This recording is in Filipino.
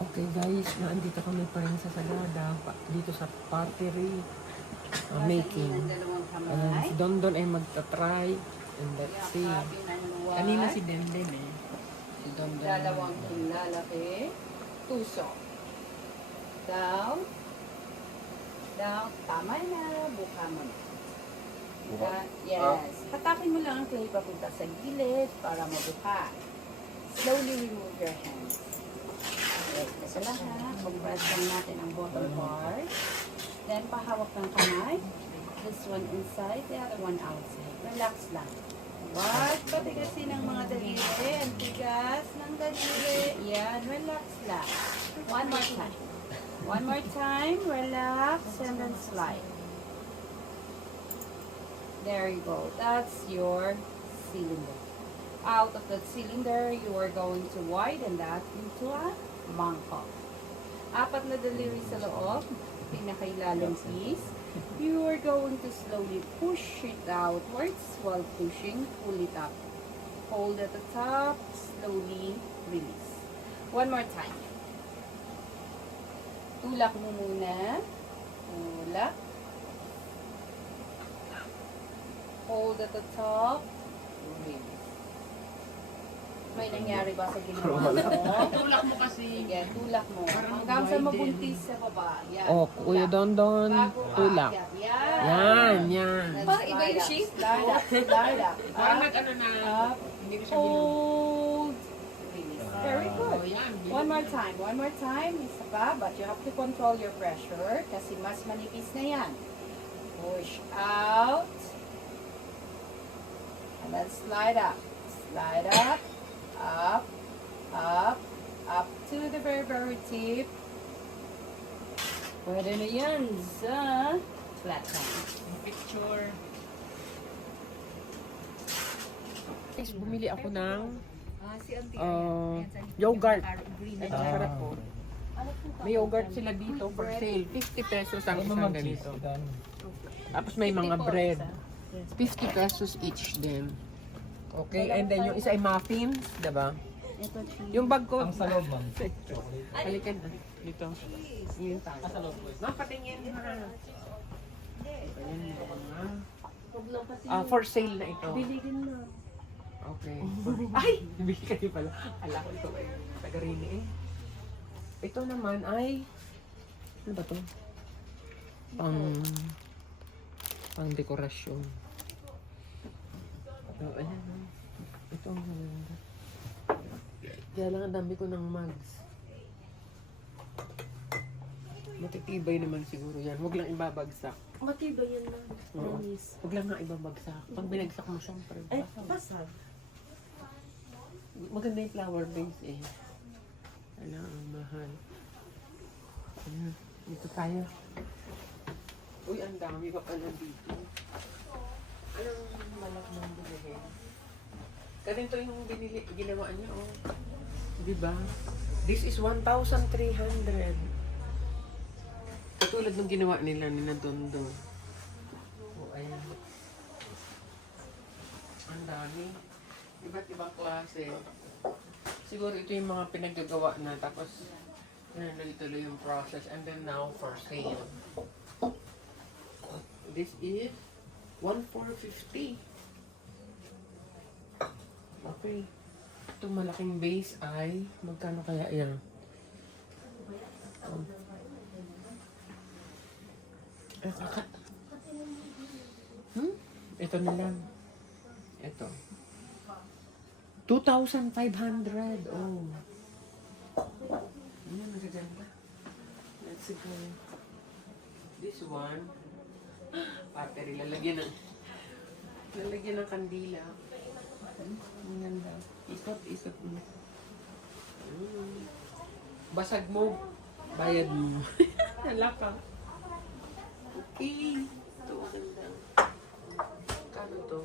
Okay guys, naandito kami pa rin sa Sagada, dito sa pottery making. Ayan, si Dondon ay magta-try. And let's see. Kanina si Denden eh. Si Dondon. Dalawang lalaki. Tusok. Down. Down. Tama na. Buka mo na. Yes. Hatakin mo lang ang clay papunta sa gilid para mabuka. Slowly remove your hands. Okay, isa lang ha. Compress lang natin ang bottom part. Then, pahawak ng kamay. This one inside, the other one outside. Relax lang. Huwag patigasin ang mga daliri. Ang tigas ng daliri. Yan, relax lang. One more time. One more time. Relax and then slide. There you go. That's your cylinder. Out of that cylinder, you are going to widen that into a mangkok. Apat na daliri sa loob. Pinakailalim is, you are going to slowly push it outwards while pushing, pull it up. Hold at the top, slowly release. One more time. Tulak mo muna. Tulak. Hold at the top, release. May nangyari ba sa ginawa mo? Tulak mo kasi. Sige, tulak mo. Hanggang sa mabuntis sa baba. Yan. Oh, Kuya Dondon, Bago tulak. aakyat. Yan. Yan. Parang iba yung shape. Slide up. Slide up. Parang Up. nag-ano na. Up. Hindi ko siya ginagawa. Hold. Release. Very good. Oh, yan. One more time. One more time. Isa pa. But you have to control your pressure kasi mas manipis na yan. Push out. And then slide up. Slide up. Up, up, up to the very, very tip. Pwede na yan sa flat hand. Picture. Guys, bumili ako ng Si Auntie yogurt. green Ito, harap ko. May yogurt sila dito for sale. 50 pesos ang isang ganito. Tapos may mga bread. 50 pesos each din. Okay, and then yung isa ay muffins, diba? Yung bag ko. Ang sa loob, ma'am. Balikan na. Dito. Yung tayo. Sa loob po. Mapatingin ha. Ayan yung mga. For sale na ito. Biligin na. Okay. Ay! Bibili kayo pala. Ala ko ito ay taga-rini eh. Ito naman ay ano ba to? Pang dekorasyon. Oh, ayan. Ito ang maganda. Kaya lang ang dami ko ng mugs. Matitibay naman siguro yan. Huwag lang ibabagsak. Matibay yan lang. Oo. Promise. Huwag lang nga ibabagsak. Pag binagsak mo syempre. Ay, basag. Maganda yung flower base eh. Alam, ang mahal. Ayan. Dito tayo. Uy, ang dami pa pala dito. Anong malak mong binili? Ganito yung binili, ginawa niya, oh. Diba? This is 1,300. Katulad ng ginawa nila ni Dondo. Oh, ayan. Ang dami. Iba't ibang klase. Siguro ito yung mga pinaggagawa na. Tapos, tuloy yung process. And then now, for sale. This is 1,450. Okay. Itong malaking base ay, magkano kaya yan? Ito na lang. Ito. 2,500. Oh. Yan, magaganda. Let's go. This one. Battery. Lalagyan ng kandila. Ang ganda. Isot mo. Basag mo. Bayad mo. Hala ka. Okay. Ito, maganda. Kano to?